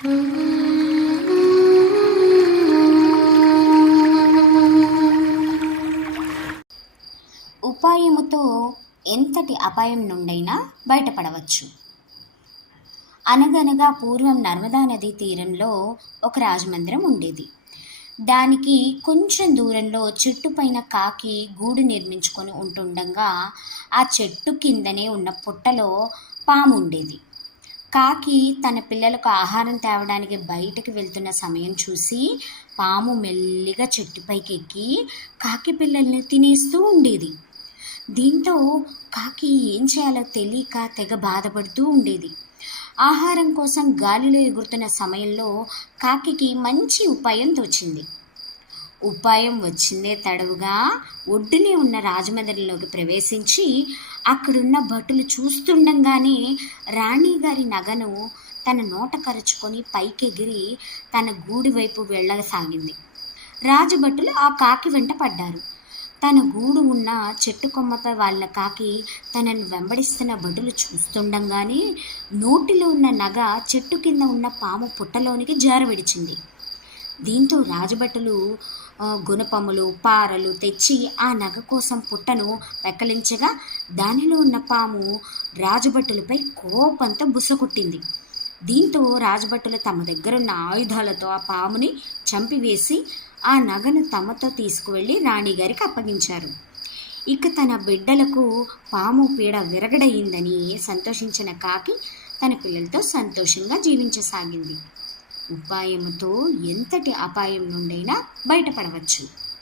ఉపాయముతో ఎంతటి అపాయం నుండైనా బయటపడవచ్చు. అనగనగా పూర్వం నర్మదా నదీ తీరంలో ఒక రాజమందిరం ఉండేది. దానికి కొంచెం దూరంలో చెట్టు పైన కాకి గూడు నిర్మించుకొని ఉంటుండగా ఆ చెట్టు కిందనే ఉన్న పుట్టలో పాము ఉండేది. కాకి తన పిల్లలకు ఆహారం తేవడానికి బయటకు వెళ్తున్న సమయం చూసి పాము మెల్లిగా చెట్టుపైకి ఎక్కి కాకి పిల్లల్ని తినేస్తూ ఉండేది. దీంతో కాకి ఏం చేయాలో తెలియక తెగ బాధపడుతూ ఉండేది. ఆహారం కోసం గాలిలో ఎగురుతున్న సమయంలో కాకి మంచి ఉపాయం తోచింది. ఉపాయం వచ్చిందే తడవుగా ఒడ్డునే ఉన్న రాజమందిరంలోకి ప్రవేశించి అక్కడున్న భటులు చూస్తుండగానే రాణిగారి నగను తన నోట కరుచుకొని పైకెగిరి తన గూడు వైపు వెళ్ళసాగింది. రాజభటులు ఆ కాకి వెంట పడ్డారు. తన గూడు ఉన్న చెట్టు కొమ్మపై వాళ్ళ కాకి తనను వెంబడిస్తున్న భటులు చూస్తుండగానే నోటిలో ఉన్న నగ చెట్టు కింద ఉన్న పాము పుట్టలోనికి జారవిడిచింది. దీంతో రాజభటులు గుణపములు పారలు తెచ్చి ఆ నగ కోసం పుట్టను పెక్కలించగా దానిలో ఉన్న పాము రాజభటులపై కోపంతో బుసకొట్టింది దీంతో రాజభటులు తమ దగ్గరున్న ఆయుధాలతో ఆ పాముని చంపివేసి ఆ నగను తమతో తీసుకువెళ్ళి రాణిగారికి అప్పగించారు. ఇక తన బిడ్డలకు పాము పీడ విరగడయిందని సంతోషించిన కాకి తన పిల్లలతో సంతోషంగా జీవించసాగింది. ఉపాయముతో ఎంతటి అపాయం నుండైనా బయటపడవచ్చు.